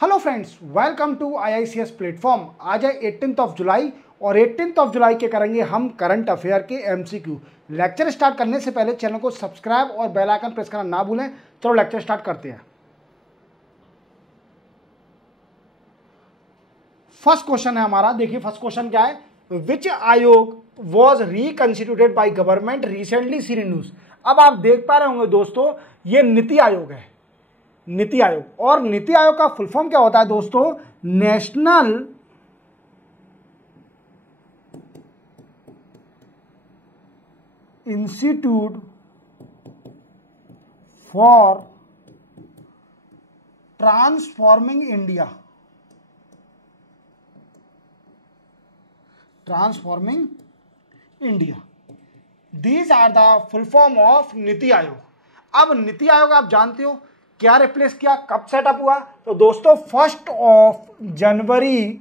Hello friends, welcome to IICS platform. आज है 18 जुलाई और 18 जुलाई के करेंगे हम करंट अफेयर के एमसीक्यू। लेक्चर स्टार्ट करने से पहले चैनल को सब्सक्राइब और बेल आइकन प्रेस करना ना भूलें। चलो लेक्चर स्टार्ट करते हैं। फर्स्ट क्वेश्चन है हमारा, देखिए फर्स्ट क्वेश्चन क्या है। विच आयोग was reconstituted by government recently seen in news. अब आप देख पा रहे होंगे दोस्तों, ये नीति आयोग है, नीति आयोग। और नीति आयोग का फुल फॉर्म क्या होता है दोस्तों? National institute for transforming India, transforming India. These are the full form of NITI Aayog. अब नीति आयोग आप जानते हो क्या रिप्लेस किया, कब सेटअप हुआ? तो दोस्तों 1 जनवरी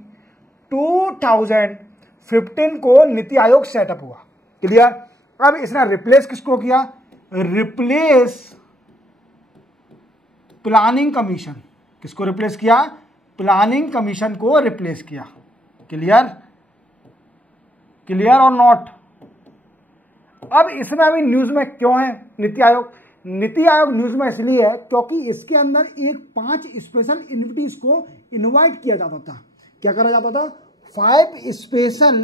2015 को नीति आयोग सेटअप हुआ। क्लियर? अब इसने रिप्लेस किसको किया? Replace planning commission. किसको रिप्लेस किया? प्लानिंग कमीशन को रिप्लेस किया। क्लियर? क्लियर और नॉट? अब इसमें अभी न्यूज में क्यों है नीति आयोग? नीति आयोग न्यूज में इसलिए है क्योंकि इसके अंदर 5 स्पेशल इन्विटीज को इनवाइट किया जाता था। क्या करा जाता था? 5 स्पेशल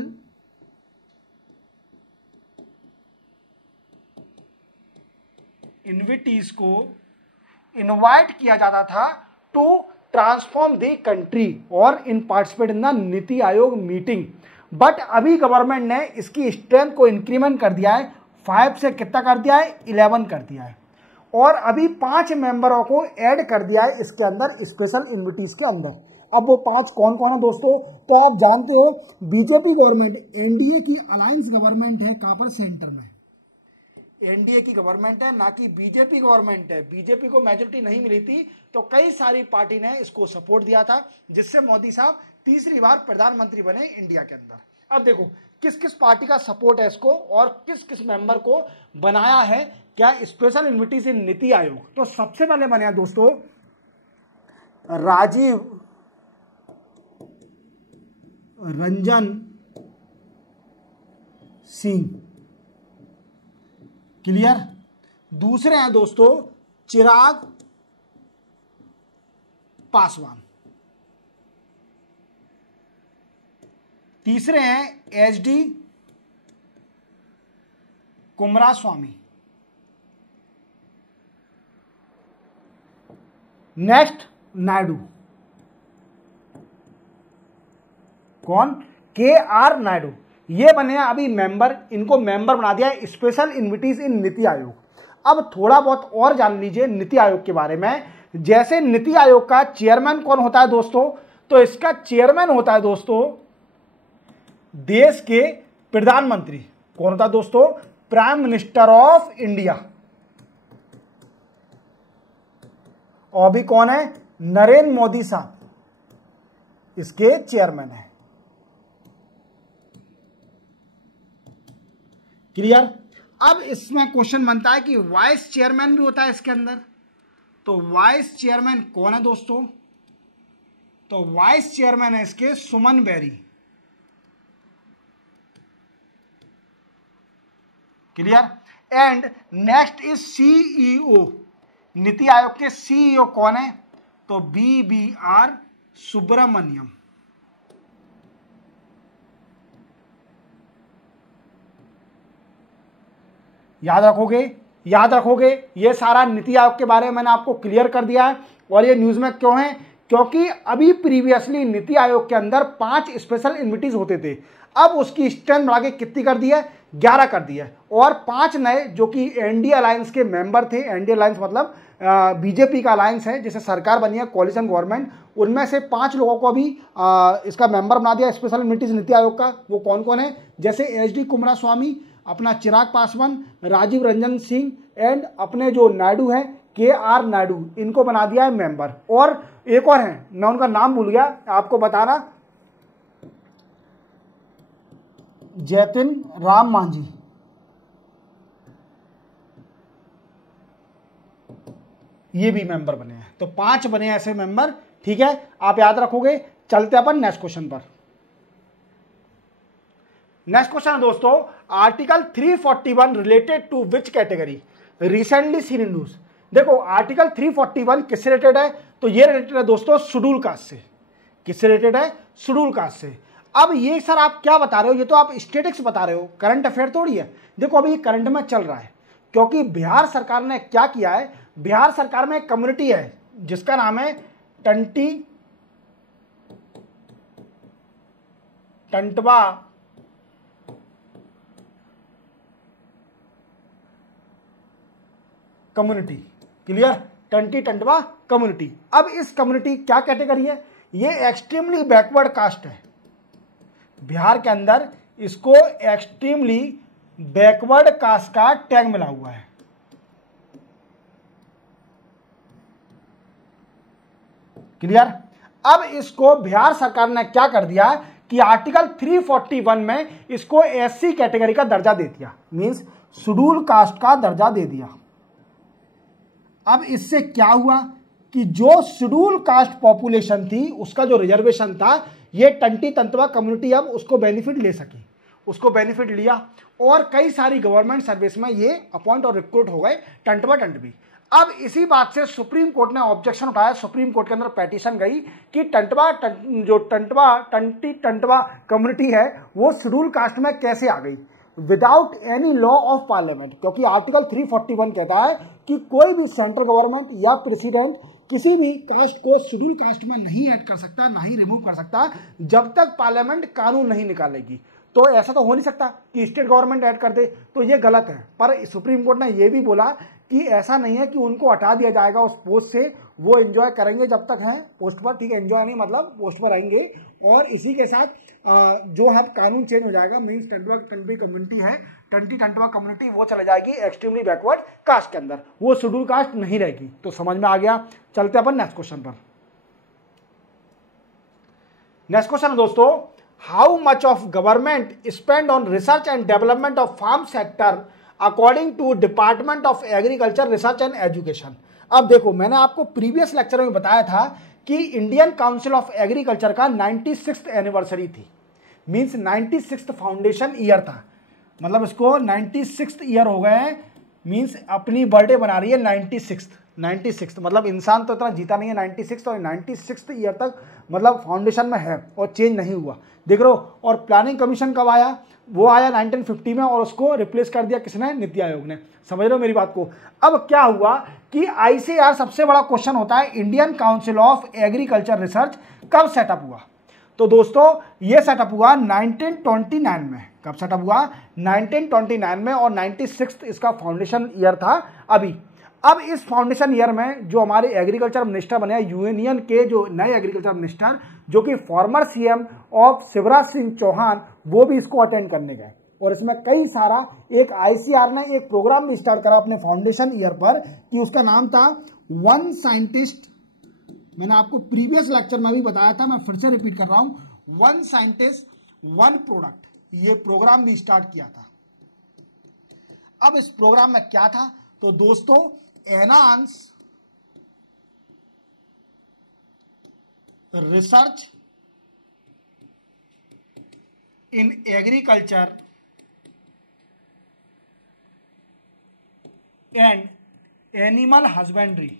इन्विटीज को इनवाइट किया जाता था टू ट्रांसफॉर्म द कंट्री और इन participate in the NITI Aayog meeting. But अभी गवर्नमेंट ने इसकी स्ट्रेंथ को इंक्रीमेंट कर दिया है, 5 से कितना कर दिया है? 11 कर दिया है। और अभी 5 मेंबरों को ऐड कर दिया है इसके अंदर, स्पेशल इन्विटीज के अंदर। अब वो 5 कौन कौन है दोस्तों? तो आप जानते हो बीजेपी गवर्नमेंट, एनडीए की अलायंस गवर्नमेंट है। कहां पर? सेंटर में एनडीए की गवर्नमेंट है, ना कि बीजेपी गवर्नमेंट है। बीजेपी को मेजोरिटी नहीं मिली थी तो कई सारी पार्टी ने इसको सपोर्ट दिया था, जिससे मोदी साहब तीसरी बार प्रधानमंत्री बने इंडिया के अंदर। अब देखो किस किस पार्टी का सपोर्ट है इसको और किस किस मेंबर को बनाया है क्या स्पेशल इन्विटीज इन नीति आयोग। तो सबसे पहले बने दोस्तों राजीव रंजन सिंह। क्लियर? दूसरे हैं दोस्तों चिराग पासवान। तीसरे हैं एचडी कुमारस्वामी। नेक्स्ट नायडू। कौन? के.आर. नायडू। ये बने अभी मेंबर, इनको मेंबर बना दिया है स्पेशल इन्विटीज इन नीति आयोग। अब थोड़ा बहुत और जान लीजिए नीति आयोग के बारे में। जैसे नीति आयोग का चेयरमैन कौन होता है दोस्तों? तो इसका चेयरमैन होता है दोस्तों देश के प्रधानमंत्री। कौन होता है दोस्तों? Prime minister of India. और भी कौन है? नरेंद्र मोदी साहब इसके चेयरमैन है। क्लियर? अब इसमें क्वेश्चन बनता है कि वाइस चेयरमैन भी होता है इसके अंदर। तो वाइस चेयरमैन कौन है दोस्तों? तो वाइस चेयरमैन है इसके Suman Bery. Clear? And next is CEO. NITI Aayog के सीईओ कौन है? तो BBR सुब्रमण्यम। याद रखोगे? याद रखोगे? ये सारा नीति आयोग के बारे में मैंने आपको क्लियर कर दिया है। और ये न्यूज में क्यों है? क्योंकि अभी प्रीवियसली नीति आयोग के अंदर 5 स्पेशल इन्विटीज होते थे। अब उसकी स्ट्रेंथ बढ़ा के कितनी कर दी है? 11 कर दी है। और 5 नए जो कि एनडीए अलायंस के मेंबर थे। एनडीए अलायंस मतलब बीजेपी का अलायंस है, जैसे सरकार बनी है कोalition गवर्नमेंट, उनमें से 5 लोगों को भी इसका मेंबर बना दिया स्पेशल इन्विटीज नीति आयोग का। वो कौन कौन है? जैसे एचडी कुमारस्वामी, अपना चिराग पासवान, राजीव रंजन सिंह एंड अपने जो नायडू है के.आर. नायडू, इनको बना दिया है मेंबर। और एक और है, मैं उनका नाम भूल गया, आपको बताना, जतिन राम मांझी। ये भी मेंबर बने हैं। तो 5 बने ऐसे मेंबर ठीक है, आप याद रखोगे। चलते अपन नेक्स्ट क्वेश्चन पर। नेक्स्ट क्वेश्चन है दोस्तों, article 341 related to which category recently seen in news. देखो आर्टिकल 341 किससे रिलेटेड है, तो ये रिलेटेड है दोस्तों शेड्यूल कास्ट से। किससे रिलेटेड है, शेड्यूल कास्ट से। अब ये सर आप क्या बता रहे हो, ये तो आप स्टेटिक्स बता रहे हो, करंट अफेयर थोड़ी है। देखो अभी ये करंट में चल रहा है, क्योंकि बिहार सरकार ने क्या किया है, बिहार सरकार में एक कम्युनिटी है जिसका नाम है Tantwa community. Clear, Tantwa community. अब इस कम्युनिटी क्या कैटेगरी है, ये एक्सट्रीमली बैकवर्ड कास्ट है। बिहार के अंदर इसको एक्सट्रीमली बैकवर्ड कास्ट का टैग मिला हुआ है। क्लियर। अब इसको बिहार सरकार ने क्या कर दिया कि आर्टिकल 341 में इसको एससी कैटेगरी का दर्जा दे दिया, मींस शेड्यूल कास्ट का दर्जा दे दिया। अब इससे क्या हुआ कि जो शेड्यूल कास्ट पॉपुलेशन थी उसका जो रिजर्वेशन था, ये टंटवा कम्युनिटी अब उसको बेनिफिट ले सकी, उसको बेनिफिट लिया और कई सारी गवर्नमेंट सर्विस में ये अपॉइंट और रिक्रूट हो गए टंटवी। अब इसी बात से सुप्रीम कोर्ट ने ऑब्जेक्शन उठाया, सुप्रीम कोर्ट के अंदर पेटिशन गई कि टंटवा कम्युनिटी है वो शेड्यूल कास्ट में कैसे आ गई without any law of parliament. क्योंकि आर्टिकल 341 कहता है कि कोई भी सेंट्रल गवर्नमेंट या प्रेसिडेंट किसी भी कास्ट को शेड्यूल कास्ट में नहीं ऐड कर सकता, ना ही रिमूव कर सकता जब तक पार्लियामेंट कानून नहीं निकालेगी। तो ऐसा तो हो नहीं सकता कि स्टेट गवर्नमेंट ऐड कर दे, तो ये गलत है। पर सुप्रीम कोर्ट ने ये भी बोला कि ऐसा नहीं है कि उनको हटा दिया जाएगा उस पोस्ट से, वो एंजॉय करेंगे जब तक हैं पोस्ट पर। ठीक है, एंजॉय नहीं मतलब पोस्ट पर आएंगे। और इसी के साथ जो है कानून चेंज हो जाएगा, मीन्स टंटवी कम्युनिटी है, टंटवा कम्युनिटी वो चले जाएगी एक्सट्रीमली बैकवर्ड कास्ट के अंदर, वो शेड्यूल कास्ट नहीं रहेगी। तो समझ में आ गया। चलते अपन नेक्स्ट क्वेश्चन पर। नेक्स्ट क्वेश्चन दोस्तों, how much of government spend on research and development of farm sector according to department of agriculture research and education. अब देखो मैंने आपको प्रीवियस लेक्चर में बताया था कि इंडियन काउंसिल ऑफ एग्रीकल्चर का 96th एनिवर्सरी थी, मींस 96th फाउंडेशन ईयर था, मतलब इसको 96th ईयर हो गए हैं, मींस अपनी बर्थडे बना रही है 96th। मतलब इंसान तो इतना जीता नहीं है 96 और 96th ईयर तक मतलब फाउंडेशन में है और चेंज नहीं हुआ, देख रहे हो। और प्लानिंग कमीशन कब आया, वो आया 1950 में और उसको रिप्लेस कर दिया किसने, नीति आयोग ने। समझ रहे हो मेरी बात को। अब क्या हुआ कि आईसीआर सबसे बड़ा क्वेश्चन होता है Indian council of agriculture research कब सेटअप हुआ। तो दोस्तों ये सेटअप हुआ 1929 में। कब सेटअप हुआ, 1929 में, और 96th इसका फाउंडेशन ईयर था अभी। अब इस फाउंडेशन ईयर में जो हमारे एग्रीकल्चर मिनिस्टर बने यूनियन के, जो नए एग्रीकल्चर मिनिस्टर जो कि former CM of Shivraj Singh Chouhan, वो भी इसको अटेंड करने गए। और इसमें कई सारा, एक आईसीआर ने एक प्रोग्राम भी स्टार्ट करा अपने फाउंडेशन ईयर पर कि उसका नाम था वन साइंटिस्ट। मैंने आपको प्रीवियस लेक्चर में भी बताया था, मैं फिर से रिपीट कर रहा हूं, वन साइंटिस्ट वन प्रोडक्ट, ये प्रोग्राम भी स्टार्ट किया था। अब इस प्रोग्राम में क्या था, तो दोस्तों enhance research in agriculture and animal husbandry.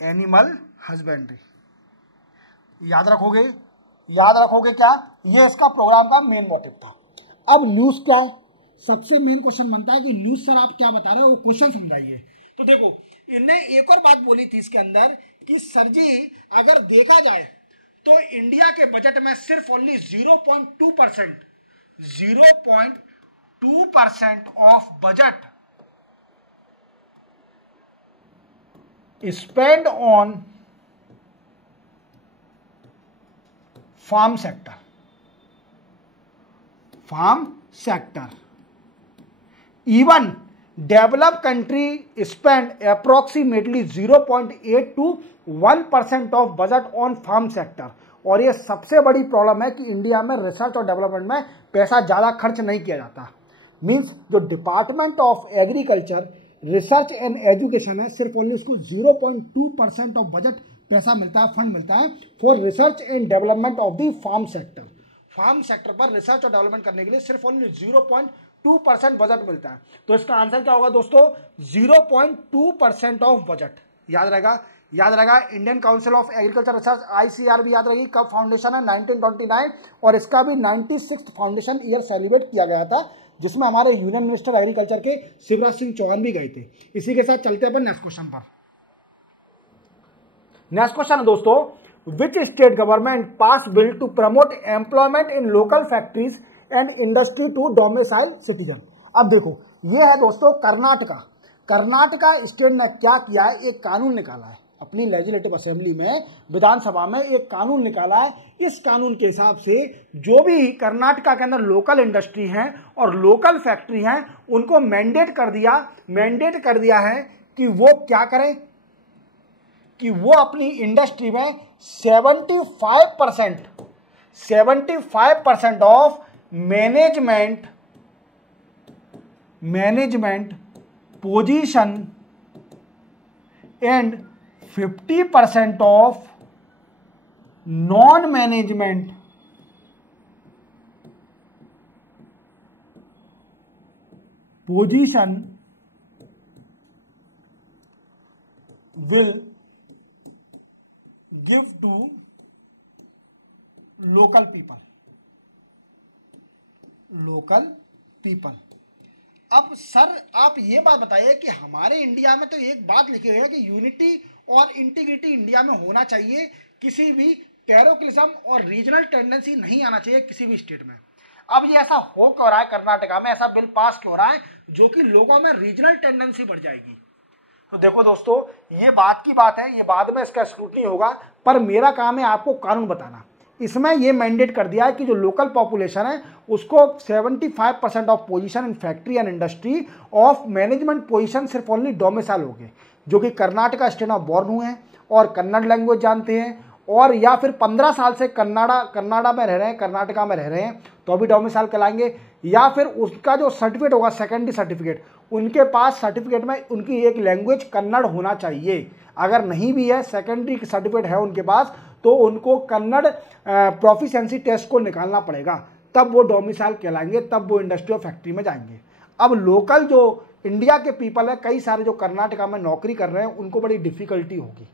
Animal husbandry याद रखोगे, याद रखोगे क्या, ये इसका प्रोग्राम का मेन मोटिव था। अब न्यूज क्या है, सबसे मेन क्वेश्चन बनता है कि न्यूज सर आप क्या बता रहे हो, वो क्वेश्चन समझाइए। तो देखो इन्हें एक और बात बोली थी इसके अंदर कि सर जी अगर देखा जाए तो इंडिया के बजट में सिर्फ only 0.2% of budget spend on farm sector. Even developed country spend approximately 0.8 to 1% of budget on farm sector। और ये सबसे बड़ी प्रॉब्लम है कि इंडिया में रिसर्च और डेवलपमेंट में पैसा ज़्यादा खर्च नहीं किया जाता। मीन्स जो department of agriculture research and education है, सिर्फ ओनली उसको 0.2% ऑफ बजट पैसा मिलता है, फंड मिलता है for research and development of the farm sector. Farm sector पर रिसर्च और डेवलपमेंट करने के लिए सिर्फ ओनली 0.2% बजट मिलता है। तो इसका आंसर क्या होगा दोस्तों, 0.2% ऑफ बजट। याद रहेगा Indian council of agriculture research ICAR भी याद रहेगी, कब फाउंडेशन है 1929, और इसका भी 96th फाउंडेशन ईयर सेलिब्रेट किया गया था, जिसमें हमारे यूनियन मिनिस्टर एग्रीकल्चर के शिवराज सिंह चौहान भी गए थे। इसी के साथ चलते हैं अपन नेक्स्ट क्वेश्चन पर। नेक्स्ट क्वेश्चन है दोस्तों, which state government pass bill to promote employment in local factories and industry to domicile citizen. अब देखो ये है दोस्तों कर्नाटका स्टेट ने क्या किया है, एक कानून निकाला है अपनी लेजिस्लेटिव असेंबली में, विधानसभा में एक कानून निकाला है। इस कानून के हिसाब से जो भी कर्नाटका के अंदर लोकल इंडस्ट्री हैं और लोकल फैक्ट्री हैं, उनको मैंडेट कर दिया है कि वो क्या करें, कि वो अपनी इंडस्ट्री में 75% of management position and 50% of non management position will give to local people. अब सर आप ये बात बताइए कि हमारे इंडिया में तो एक बात लिखी हुई है कि यूनिटी और इंटीग्रिटी इंडिया में होना चाहिए, किसी भी टेरोक्लिज्म और रीजनल टेंडेंसी नहीं आना चाहिए किसी भी स्टेट में। अब ये ऐसा हो क्यों रहा है, कर्नाटका में ऐसा बिल पास क्यों हो रहा है जो कि लोगों में रीजनल टेंडेंसी बढ़ जाएगी। तो देखो दोस्तों ये बात की बात है, ये बाद में इसका स्क्रूटनी होगा, पर मेरा काम है आपको कानून बताना। इसमें ये मैंडेट कर दिया है कि जो लोकल पॉपुलेशन है उसको 75% of position in factory and industry of management position सिर्फ ओनली डोमिसाइल हो गए, जो कि कर्नाटका स्टेट ऑफ बॉर्न हुए हैं और कन्नड़ लैंग्वेज जानते हैं, और या फिर 15 साल से कन्नाडा में रह रहे हैं, कर्नाटका में रह रहे हैं, तो अभी डोमिसाइल कहलाएंगे। या फिर उसका जो सर्टिफिकेट होगा सेकेंडरी सर्टिफिकेट, उनके पास सर्टिफिकेट में उनकी एक लैंग्वेज कन्नड़ होना चाहिए। अगर नहीं भी है, सेकेंडरी सर्टिफिकेट है उनके पास, तो उनको कन्नड़ प्रोफिशिएंसी टेस्ट को निकालना पड़ेगा, तब वो डोमिसाइल कहलाएंगे, तब वो इंडस्ट्री और फैक्ट्री में जाएंगे। अब लोकल जो इंडिया के पीपल है, कई सारे जो कर्नाटका में नौकरी कर रहे हैं, उनको बड़ी डिफिकल्टी होगी।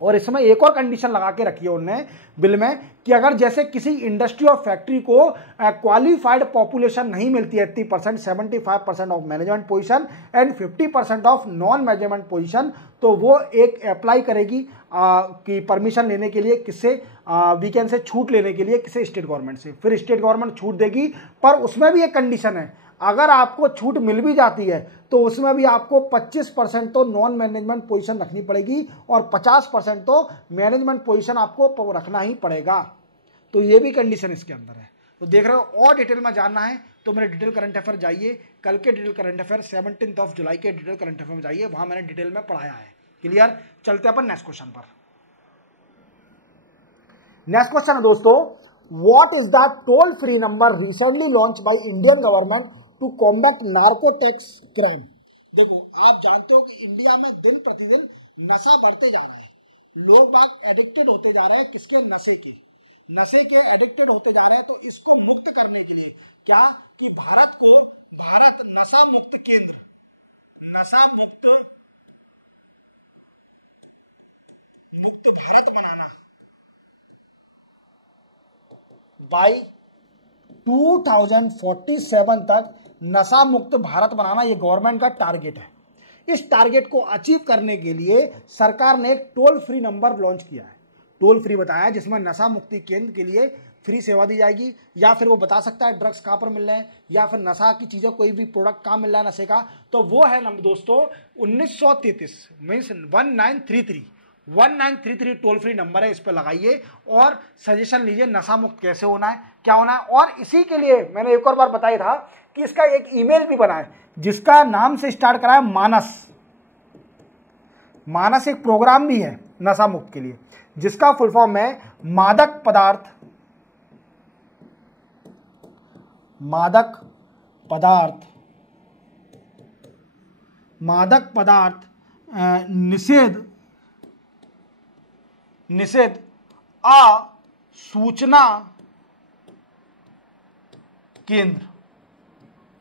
और इसमें एक और कंडीशन लगा के रखी है उन्होंने बिल में कि अगर जैसे किसी इंडस्ट्री और फैक्ट्री को क्वालिफाइड पॉपुलेशन नहीं मिलती है 80%, 75% of management position and 50% of non management position, तो वो एक अप्लाई करेगी कि परमिशन लेने के लिए किससे, वीकेंड से छूट लेने के लिए किसी स्टेट गवर्नमेंट से। फिर स्टेट गवर्नमेंट छूट देगी, पर उसमें भी एक कंडीशन है, अगर आपको छूट मिल भी जाती है तो उसमें भी आपको 25% तो नॉन मैनेजमेंट पोजीशन रखनी पड़ेगी और 50% तो मैनेजमेंट पोजीशन आपको रखना ही पड़ेगा। तो ये भी कंडीशन इसके अंदर है। तो देख रहे हो, और डिटेल में जानना है तो मेरे डिटेल करंट अफेयर जाइए, कल के डिटेल करंट अफेयर 17 जुलाई के डिटेल करंट अफेयर में जाइए, वहां मैंने डिटेल में पढ़ाया है। क्लियर? चलते अपन नेक्स्ट क्वेश्चन पर। नेक्स्ट क्वेश्चन है दोस्तों, what is the toll free number recently launch by Indian government to combat narcotics crime. देखो आप जानते हो कि इंडिया में दिन प्रतिदिन नशा बढ़ते जा रहा है, लोग बात एडिक्टेड होते जा रहे हैं, किसके? नशे के एडिक्टेड होते जा रहे हैं। तो इसको मुक्त करने के लिए क्या कि भारत नशा मुक्त केंद्र, नशा मुक्त भारत बनाना बाय 2047 तक नशा मुक्त भारत बनाना, ये गवर्नमेंट का टारगेट है। इस टारगेट को अचीव करने के लिए सरकार ने एक टोल फ्री नंबर लॉन्च किया है, टोल फ्री बताया, जिसमें नशा मुक्ति केंद्र के लिए फ्री सेवा दी जाएगी, या फिर वो बता सकता है ड्रग्स कहाँ पर मिल रहे हैं, या फिर नशा की चीज़ें कोई भी प्रोडक्ट कहाँ मिल रहा है नशे का। तो वो है नंबर दोस्तों 1933 मीन्स 1933 टोल फ्री नंबर है, इस पर लगाइए और सजेशन लीजिए नशा मुक्त कैसे होना है, क्या होना है। और इसी के लिए मैंने एक और बार बताया था कि इसका एक ईमेल भी बना है, जिसका नाम से स्टार्ट करा है मानस एक प्रोग्राम भी है नशा मुक्त के लिए, जिसका फुल फॉर्म है मादक पदार्थ मादक पदार्थ निषेध सूचना केंद्र।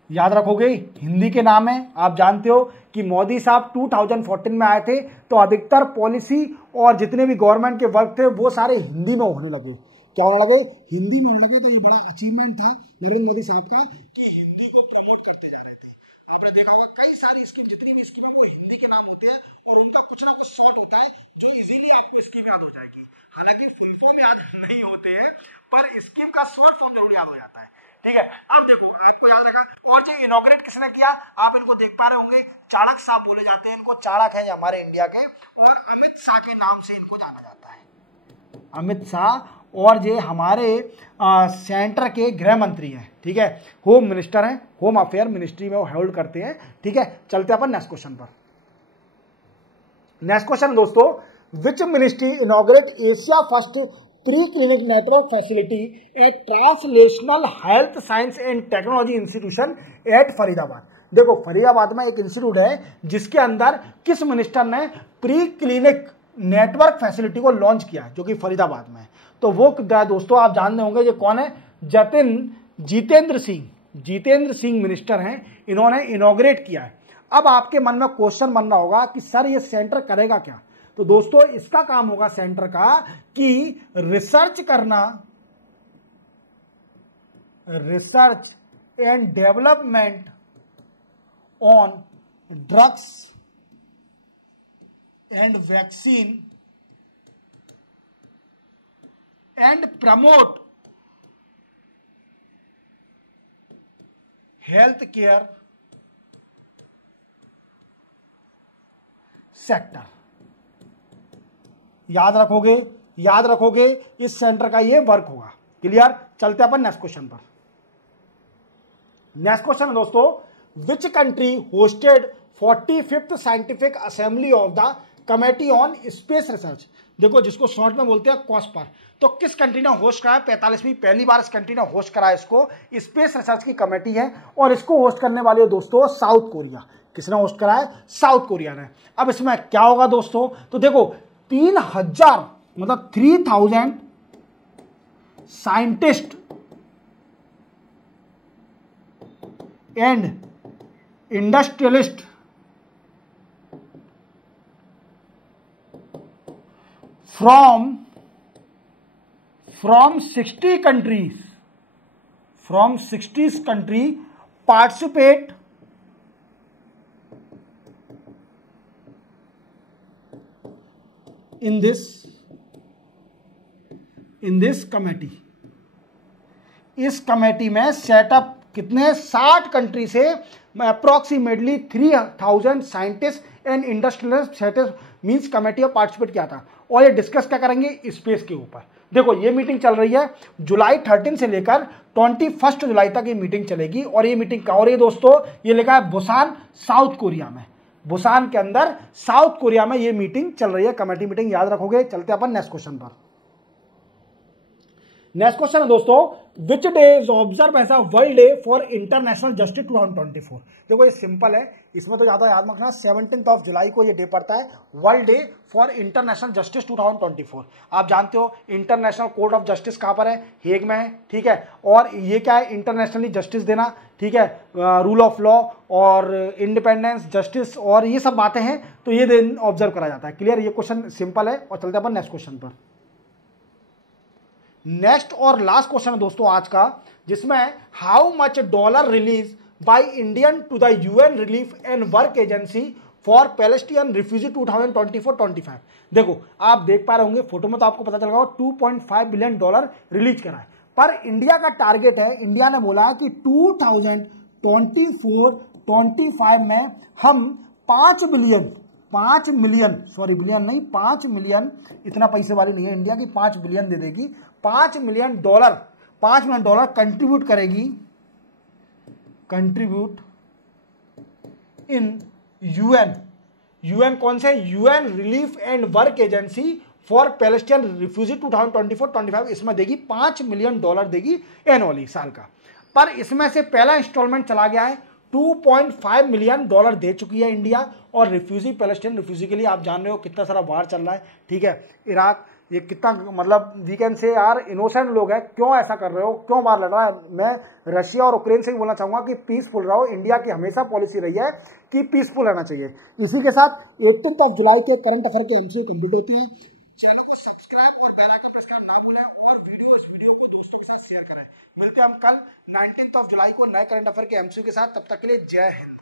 याद रखोगे, हिंदी के नाम है। आप जानते हो कि मोदी साहब 2014 में आए थे तो अधिकतर पॉलिसी और जितने भी गवर्नमेंट के वर्क थे वो सारे हिंदी में होने लगे। क्या होने लगे? हिंदी में होने लगे। तो ये बड़ा अचीवमेंट था नरेंद्र मोदी साहब का कि हिंदी को प्रमोट करते जा रहे थे। आपने देखा होगा कई सारी स्कीम, जितनी भी स्कीम है वो हिंदी के नाम होते हैं और उनका कुछ ना कुछ शॉर्ट होता है जो इजीली आपको स्कीम याद हो जाएगी। हालांकि फुल फॉर्म याद नहीं होते हैं पर स्कीम का शॉर्ट फॉर्म जरूर याद हो जाता है। ठीक है, अब देखो आपको याद रखा। और जो इनॉग्रेट किसने किया, आप इनको देख पा रहे होंगे, चाणक्य साहब बोले जाते हैं इनको। चाणक्य है हमारे इंडिया के, और अमित शाह के नाम से इनको जाना जाता है। अमित शाह और ये हमारे सेंटर के गृह मंत्री हैं। ठीक है, होम मिनिस्टर हैं, होम अफेयर मिनिस्ट्री में वो होल्ड करते हैं। ठीक है, चलते अपन नेक्स्ट क्वेश्चन पर। नेक्स्ट क्वेश्चन दोस्तों, which ministry inaugurate Asia first pre clinic network facility at translational health science and technology institution at Faridabad. देखो फरीदाबाद में एक इंस्टीट्यूट है जिसके अंदर किस मिनिस्टर ने प्री क्लिनिक नेटवर्क फैसिलिटी को लॉन्च किया है, जो कि फरीदाबाद में है। तो वो दोस्तों आप जानते होंगे ये कौन है, जितेंद्र सिंह मिनिस्टर हैं, इन्होंने इनॉग्रेट किया है। अब आपके मन में क्वेश्चन बनना होगा कि सर ये सेंटर करेगा क्या। तो दोस्तों इसका काम होगा सेंटर का कि रिसर्च करना, research and development on drugs and vaccine and promote health care sector. याद रखोगे इस सेंटर का ये वर्क होगा। क्लियर, चलते अपन नेक्स्ट क्वेश्चन पर। नेक्स्ट क्वेश्चन दोस्तों, which country hosted 45th scientific assembly of the committee on space research. देखो जिसको शॉर्ट में बोलते हैं कॉस्पर। तो किस कंट्री ने होस्ट कराया? 45वीं पहली बार इस कंट्री ने होस्ट कराया इसको। स्पेस रिसर्च की कमेटी है और इसको होस्ट करने वाले दोस्तों साउथ कोरिया। किसने होस्ट कराया? साउथ कोरिया ने। अब इसमें क्या होगा दोस्तों, तो देखो 3000 मतलब 3000 scientist and industrialist from 60 countries participate in this committee। इस कमेटी में सेटअप कितने 60 कंट्री से approximately 3000 scientist and industrialist setup means committee of participate किया था। और ये डिस्कस क्या करेंगे? स्पेस के ऊपर। देखो ये मीटिंग चल रही है जुलाई 13 से लेकर 21 जुलाई तक ये मीटिंग चलेगी। और ये मीटिंग कहाँ हो रही है दोस्तों? ये लिखा है बुसान, साउथ कोरिया में। बुसान के अंदर साउथ कोरिया में ये मीटिंग चल रही है, कमेटी मीटिंग। याद रखोगे। चलते अपन नेक्स्ट क्वेश्चन पर। नेक्स्ट क्वेश्चन है दोस्तों, which day is observe as a world day for international justice 2024। देखो ये सिंपल है, इसमें तो ज्यादा याद रखना। 17 जुलाई को ये डे पड़ता है, world day for international justice 2024। आप जानते हो इंटरनेशनल कोर्ट ऑफ जस्टिस कहां पर है? हेग में है। ठीक है, और ये क्या है? इंटरनेशनली जस्टिस देना। ठीक है, रूल ऑफ लॉ और इंडिपेंडेंस, जस्टिस और ये सब बातें हैं, तो ये दिन ऑब्जर्व करा जाता है। क्लियर, ये क्वेश्चन सिंपल है। और चलते अपन नेक्स्ट क्वेश्चन पर। नेक्स्ट और लास्ट क्वेश्चन है दोस्तों आज का, जिसमें how much dollar release by Indian to the UN relief and work agency for Palestinian refugee 2024-25। देखो आप देख पा रहे होंगे फोटो में, तो आपको पता चल रहा होगा 2.5 बिलियन डॉलर रिलीज करा है। पर इंडिया का टारगेट है, इंडिया ने बोला कि 2024-25 में हम 5 मिलियन, बिलियन नहीं, 5 मिलियन, इतना पैसे वाली नहीं है इंडिया की, 5 बिलियन दे देगी। 5 मिलियन डॉलर कंट्रीब्यूट करेगी, कंट्रीब्यूट इन यूएन कौन से? UN relief and work agency for Palestinian refugee 2024-25। इसमें देगी 5 मिलियन डॉलर देगी एनुअली, साल का। पर इसमें से पहला इंस्टॉलमेंट चला गया है $2.5 मिलियन दे चुकी है इंडिया। और रिफ्यूजी, पैलेस्टाइन रिफ्यूजी के लिए आप जान रहे हो कितना सारा वार चल रहा है, ठीक है, इराक, ये कितना मतलब वी कैन से यार इनोसेंट लोग हैं, क्यों ऐसा कर रहे हो, क्यों वार लड़ रहा है। मैं रशिया और यूक्रेन से भी बोलना चाहूंगा कि पीसफुल रहो। इंडिया की हमेशा पॉलिसी रही है कि पीसफुल रहना चाहिए। इसी के साथ 18 जुलाई के करंट अफेयर के एमसीक्यू कंप्लीट होते हैं। चैनल को सब्सक्राइब और बेल आइकन प्रेस करना ना भूलें और इस वीडियो को दोस्तों के साथ शेयर करें। मिलते हैं हम कल 19 जुलाई को नए करंट अफेयर के एमसीक्यू के साथ। तब तक के लिए जय हिंद।